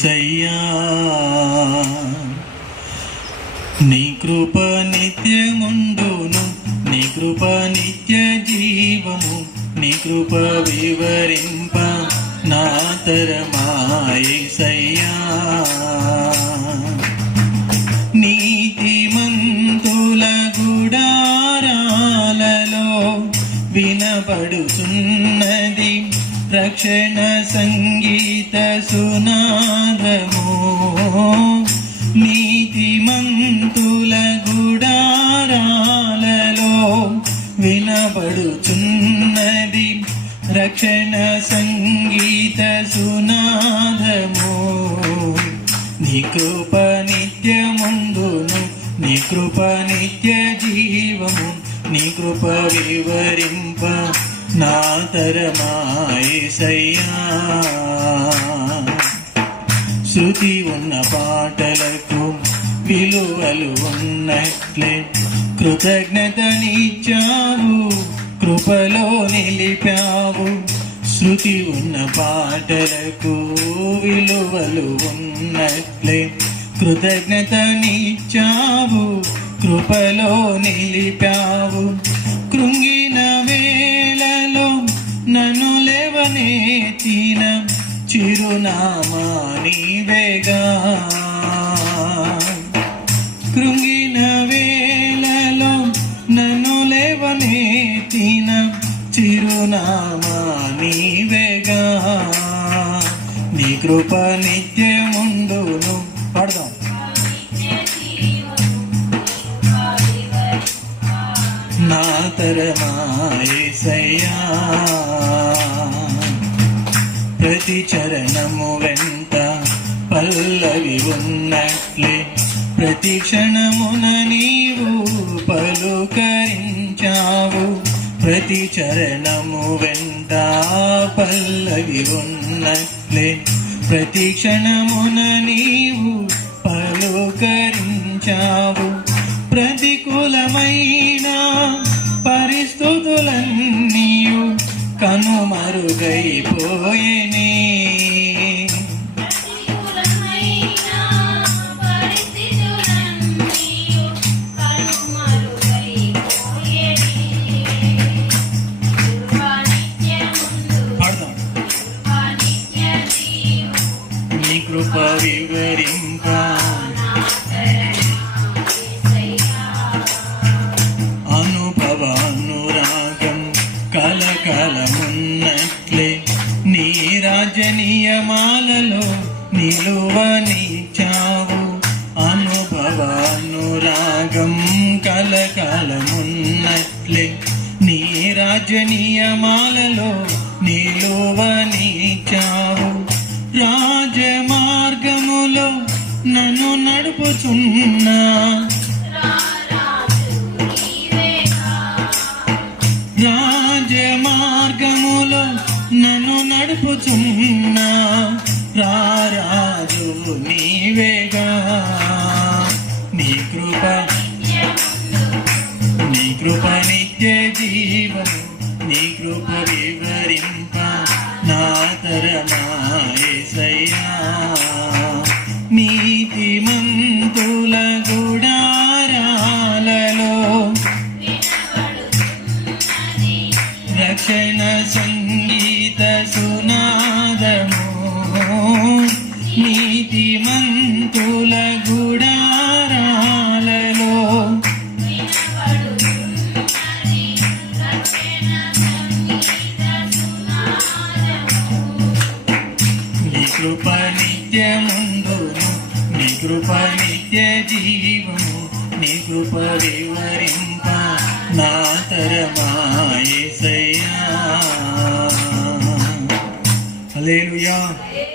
సయ్యా నీ కృప నిత్యముండును నీ కృప నిత్య జీవము నీ కృప వివరింప నా తరమాయి సయ్యా. నీతిమంతుల గుడారాలలో వినబడుతున్నది రక్షణ సంగీత సునాదము నీతిమంతుల గుడారాలలో వినబడుచున్నది. రక్షణ సంగీత సునాదము నీ కృప నిత్యముందును నీ కృప నిత్య జీవము నీ కృప వివరింప నాతరమాయసయ్యా శృతి ఉన్న పాటలకు విలువలు ఉన్నట్లే కృతజ్ఞతనిచ్చావు కృపలో నిలిపావు. శృతి ఉన్న పాటలకు విలువలు ఉన్నట్లే కృతజ్ఞతనిచ్చావు కృపలో నిలిపావు. లేవనెత్తిన చిరునామా నీవేగా కృంగిన వేళలో నన్ను లేవనేతిన చిరునామా నీవేగా నీ కృప నిత్యముండును. పాడదాం. నా తరమాయసయ్యా ప్రతి చరణము వెంట పల్లవి ఉన్నట్లే. ప్రతి క్షణమున నీవు పలుకరించావు. ప్రతి చరణము వెంట పల్లవి ఉన్నట్లే. ప్రతి క్షణమున నీవు పలుకరించావు. ప్రతికూలమైన పరిస్థితులన్నీ కనుమరుగైపోయేనే నీ రాజనీయమాలలో నిలువనిచావు అనుభవ అనురాగం కలకలమున్నట్లే. నీ రాజనీయమాలలో నిలువనిచావు రాజమార్గములో నన్ను నడుపుచున్నా. నడుపుచున్నా రారాజు నీవేగా. నీ కృప నీ కృప నిత్య జీవము నీ కృప వివరింప నా తరమాయ సయ్యా కృప నిత్యముందును నీ కృప నిత్య జీవము నీ కృప వివరింప నా తరమాయసయ్యా హల్లెలూయా.